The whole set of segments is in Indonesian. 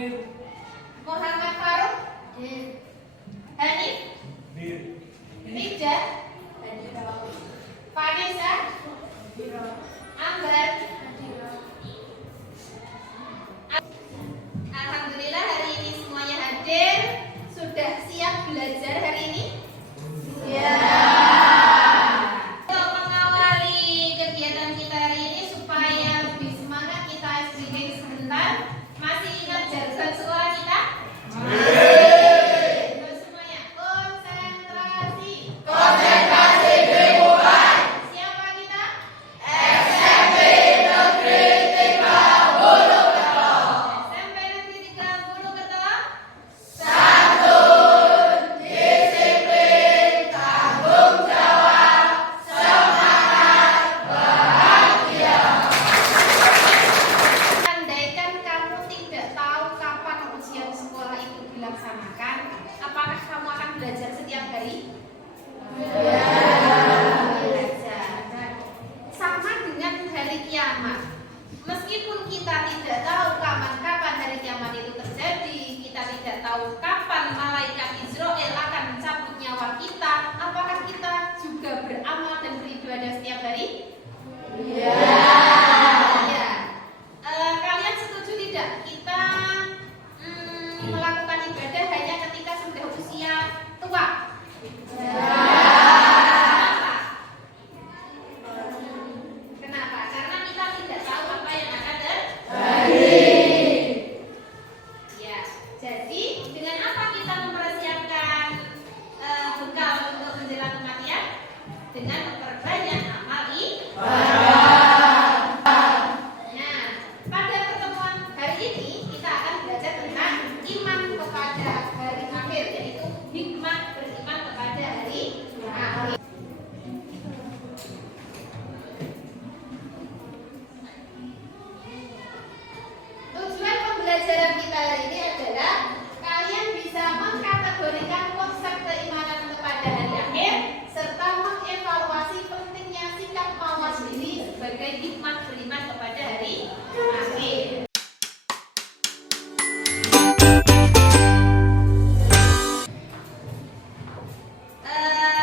Muhammad Faruk. Hanif. Rija. Vanessa. Ambar. Alhamdulillah hari ini semuanya hadir. Sudah siap belajar hari ini? Ya. Untuk mengawali kegiatan kita hari ini supaya lebih semangat, kita breathing sebentar. Masih ingat jargon sekolah kita? Terus semuanya konsentrasi. Konsentrasi lingkungan. Siapa kita? SMP Negeri 3 Bulukerto. SMP Negeri 3 Bulukerto. Santun, disiplin, tanggung jawab, semangat, bahagia. Andaikan kamu tidak tahu kapan ujian sekolah itu dilaksanakan, apakah kamu akan belajar setiap hari? Belajar. Sama dengan hari kiamat. Meskipun kita tidak tahu kapan hari kiamat itu terjadi, kita tidak tahu kapan malaikat Israel akan mencabut nyawa kita, apakah kita juga beramal dan beribadah setiap hari? Ya. Kalian setuju tidak kita melakukan ibadah hanya ketika sudah usia tua? Kenapa? Karena kita tidak tahu apa yang akan terjadi. Ya, jadi dengan apa kita mempersiapkan bekal untuk menjelang kematian? Dengan memperbanyak amal ibadah. Nah, pada pertemuan hari ini kita akan belajar tentang iman kepada hari akhir, yaitu hikmah beriman kepada hari akhir. Tujuan pembelajaran kita hari ini adalah kalian bisa mengkategorikan konsep keimanan kepada hari akhir serta mengevaluasi pentingnya sikap mawas diri sebagai hikmah beriman kepada hari akhir.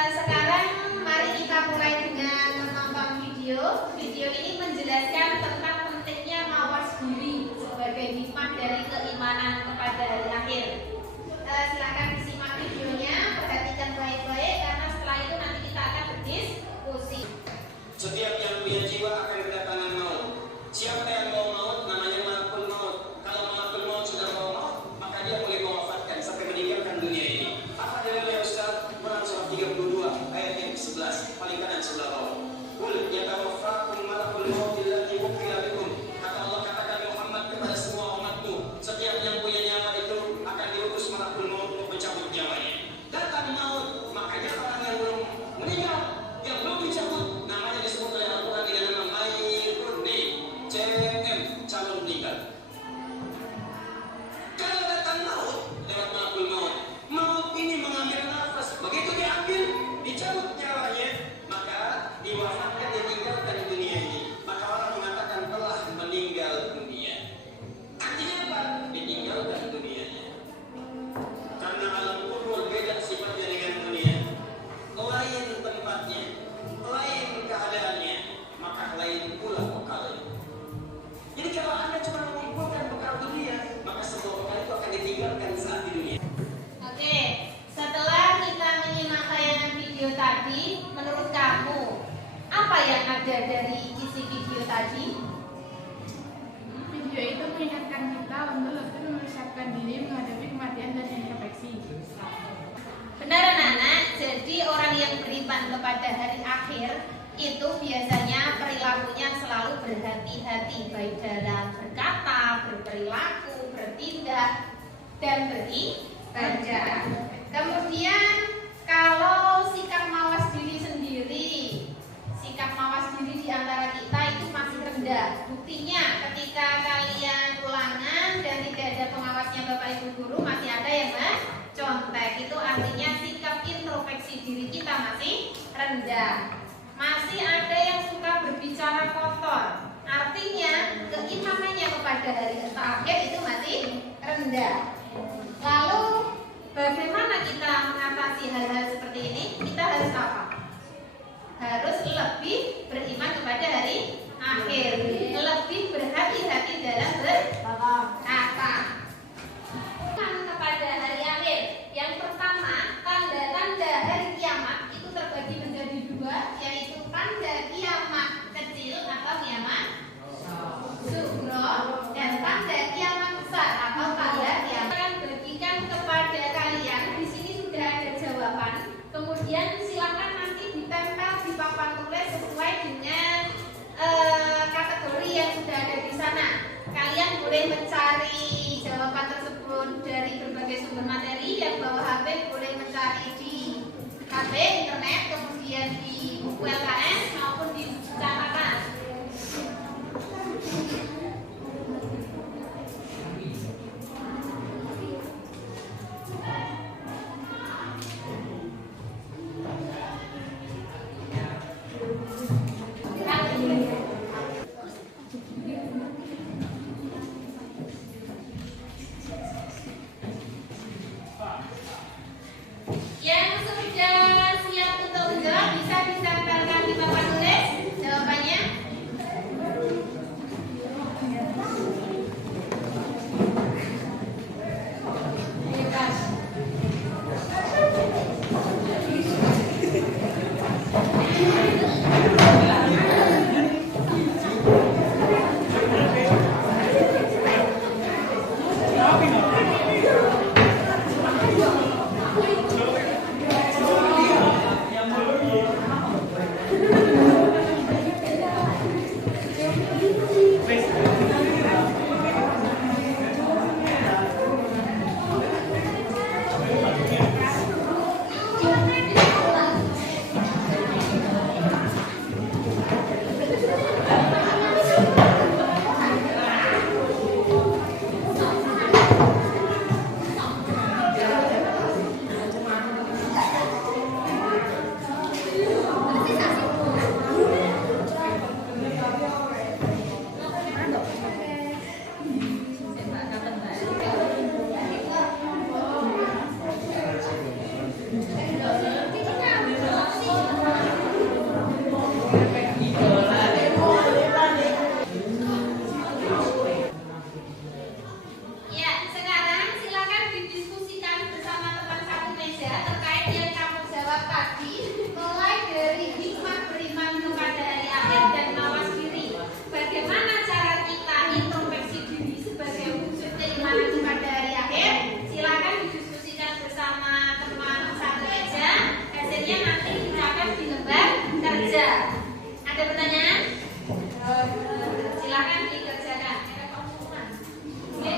Sekarang mari kita mulai dengan menonton video. Video ini menjelaskan tentang pentingnya mawas diri sebagai hikmah dari keimanan kepada hari akhir. Silakan disimak videonya, perhatikan baik-baik karena setelah itu nanti kita akan berdiskusi. Setiap yang punya jiwa akan kedatangan maut. Siapa yang mau maut namanya malakul maut. Kalau malakul maut sudah mau maut, maka dia boleh mewafatkan sampai meninggalkan dunia ini. Apa dalilnya Ustaz? Quran surah 32 ayat yang ke-11 paling kanan sebelah bawah. Qul yatawaffakum malakul maut allati wukila bikum. Kata Allah, katakan Muhammad kepada semua umatmu, setiap yang punya nyawa itu akan diutus malakul maut untuk mencabut nyawanya. Datang maut, makanya orang yang belum meninggal, yang belum dicabut, namanya disebut oleh Al-Quran dengan nama Mayyitun CM, calon meninggal. Kalau datang maut lewat malakul maut, maut ini mengambil nafas, begitu diambil, dicabut nyawanya, maka diwafatkan, ditinggalkan dunia ini. Maka orang mengatakan telah meninggal dunia. Artinya apa? Ditinggalkan dunianya. Karena alam kubur beda sifatnya dengan dunia, lain tempatnya, lain keadaannya, maka lain pula bekalnya. Jadi kalau Anda cuma mengumpulkan bekal dunia, maka semua bekal itu akan ditinggalkan saat di dunia. Oke, setelah kita menyimak tayangan video tadi, menurut kamu apa yang ada dari isi video tadi? Video itu mengingatkan kita untuk lebih mempersiapkan diri menghadapi kematian dan introspeksi. Benar anak-anak, jadi orang yang beriman kepada hari akhir itu biasanya perilakunya selalu berhati-hati baik dalam berkata, berperilaku, bertindak, dan beribadah. Kemudian kalau sikap mawas diri sendiri, sikap mawas diri di antara kita itu masih rendah. Buktinya ketika kalian ulangan dan tidak ada pengawasnya Bapak Ibu guru, masih ada yang mencontek. Itu artinya sikap introspeksi diri kita masih rendah. Masih ada yang suka berbicara kotor. Artinya keimanannya kepada hari akhir itu masih rendah. rendah. Lalu bagaimana kita mengatasi hal-hal seperti ini? Kita harus apa? Harus lebih beriman kepada hari akhir, lebih berhati-hati dalam berkata. Iman kepada hari akhir. Yang pertama, tanda-tanda hari kiamat itu terbagi menjadi dua, yaitu tanda kiamat kecil atau kiamat sugro dan tanda kiamat besar atau tanda kiamat. Akan bagikan kepada kalian. Di sini sudah ada jawaban. Kemudian silakan nanti ditempel di papan tulis sesuai dengan kategori yang sudah ada di sana. Kalian boleh mencari jawaban tersebut dari berbagai sumber materi. Yang bawa HP boleh mencari di HP, internet, kemudian di buku LKS maupun di catatan. Yang sudah siap untuk menjawab bisa ditempelkan di papan tulis jawabannya. Bebas. Ya, sekarang silakan didiskusikan bersama teman satu meja terkait yang kamu jawab tadi, mulai dari hikmah beriman kepada hari akhir dan mawas diri. Bagaimana cara kita introspeksi diri sebagai wujud keimanan kepada hari akhir? Silakan didiskusikan bersama teman satu meja. Hasilnya nanti dicatat di lembar kerja. Ada pertanyaan? Silakan dikerjakan. Oke.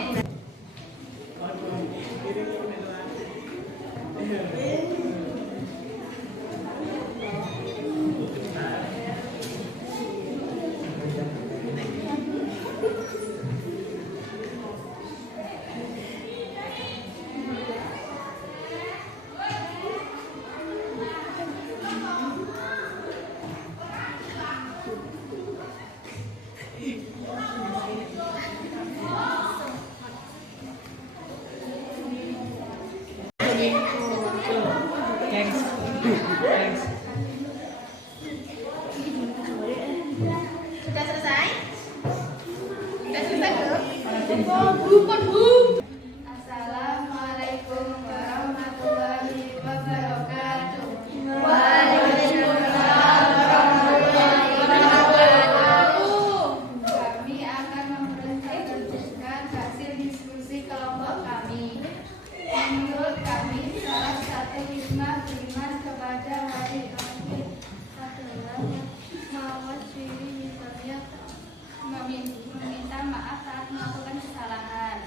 Sudah selesai? Sudah selesai belum? Assalamualaikum warahmatullahi wabarakatuh. Waalaikumsalam warahmatullahi wabarakatuh. Kami akan mempresentasikan hasil diskusi kelompok kami. Menurut kami, salah satu hikmah beriman kepada hari akhir adalah mawas diri, misalnya meminta maaf saat melakukan kesalahan.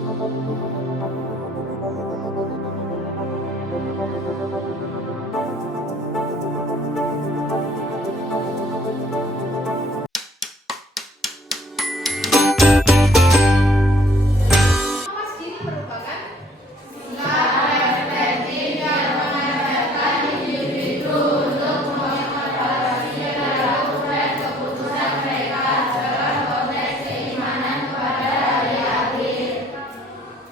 Mawas diri merupakan sikap refleksi yang mengajarkan individu untuk mengevaluasi perilaku dan keputusan mereka dalam konteks keimanan kepada hari akhir.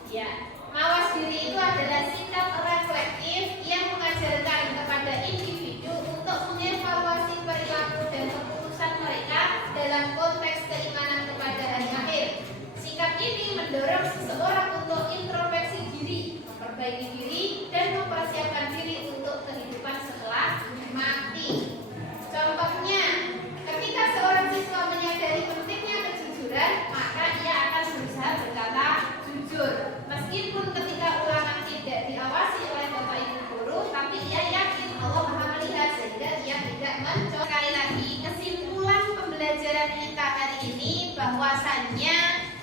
Ya, mawas diri itu adalah sikap reflektif yang mengajarkan kepada individu untuk mengevaluasi perilaku dan keputusan mereka dalam konteks keimanan kepada hari akhir. Sikap ini mendorong seseorang untuk introspeksi diri, memperbaiki diri, dan mempersiapkan diri untuk kehidupan setelah mati. Contohnya, ketika seorang siswa menyadari pentingnya kejujuran, maka ia akan berusaha berkata jujur. Meskipun ketika ulangan tidak diawasi oleh bapak ibu guru, tapi ia yakin Allah Maha melihat sehingga ia tidak mencoba. Sekali lagi, kesimpulan pembelajaran kita hari ini bahwasannya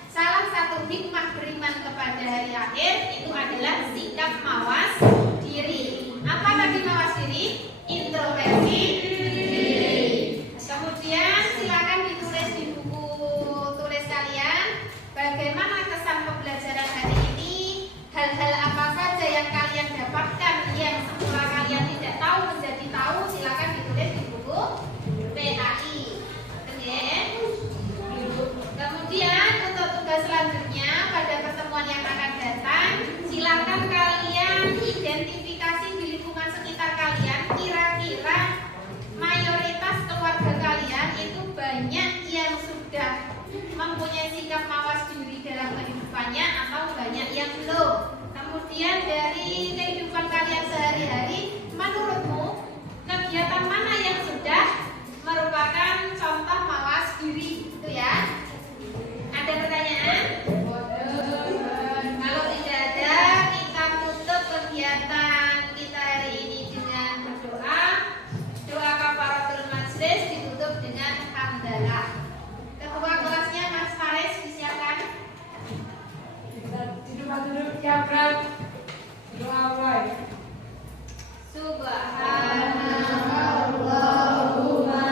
salah satu hikmah beriman kepada hari akhir itu adalah sikap mawas diri. Apa tadi mawas diri? Introspeksi diri. Kemudian silakan ditulis di buku tulis kalian bagaimana kesan pembelajaran hari ini, hal-hal apa saja yang kalian dapatkan yang semula kalian tidak tahu menjadi tahu, silakan ditulis di buku PAI. Kemudian untuk tugas selanjutnya pada pertemuan yang akan datang, silakan kalian identifikasi di lingkungan sekitar kalian kira-kira mayoritas keluarga kalian itu banyak yang sudah mempunyai sikap mawas diri dalam kehidupannya atau banyak yang belum. Kemudian dari kehidupan kalian sehari-hari, menurutmu kegiatan mana yang sudah merupakan contoh mawas diri itu ya? Ada pertanyaan? Kalau tidak ada, kita tutup kegiatan kita hari ini dengan berdoa. Doa kafaratul majlis ditutup dengan hamdalah. Ketua kelasnya Mas Faris disiapkan. Duduk siapkan. Doa mulai. Subhanallahumma wa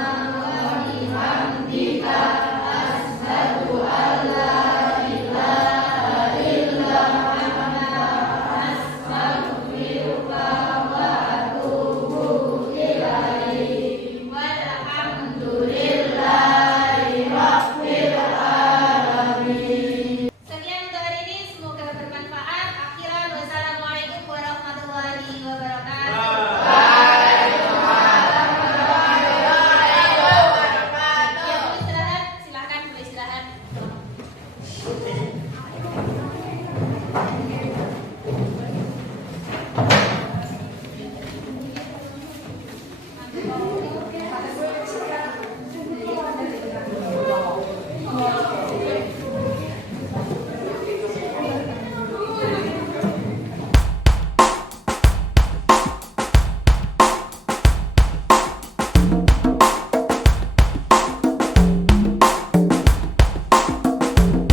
bihamdika asyhadu an la ilaha illa anta astaghfiruka wa atubu ilaik. Walhamdulillahi rabbil alamin. Sekian untuk hari ini, semoga bermanfaat. Akhiran wassalamualaikum warahmatullahi wabarakatuh. Yang mau istirahat, silahkan istirahat.